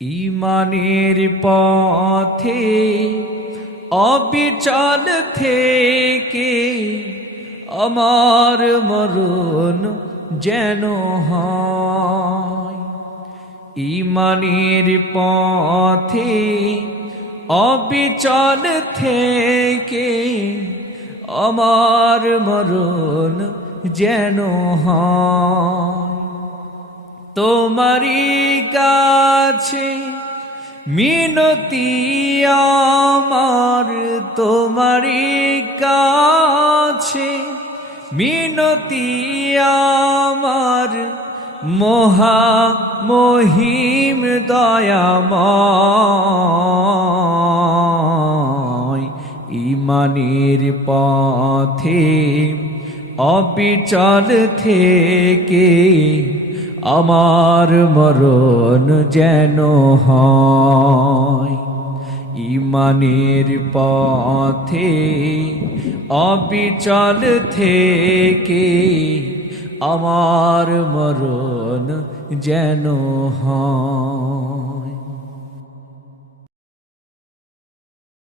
ঈমানের পথে অবিচল থেকে আমার মরণ যেন হয়। ঈমানের পথে অবিচল থেকে আমার মরণ যেন হয়। তোমারি কাছে মিনতি আমার, তোমারি কাছে মিনতি আমার, মহিম দয়াময়। ঈমানের পথে অবিচল থেকে আমার মরণ যেন হয়। ঈমানের পথে অবিচল থেকে আমার মরণ যেন হয়।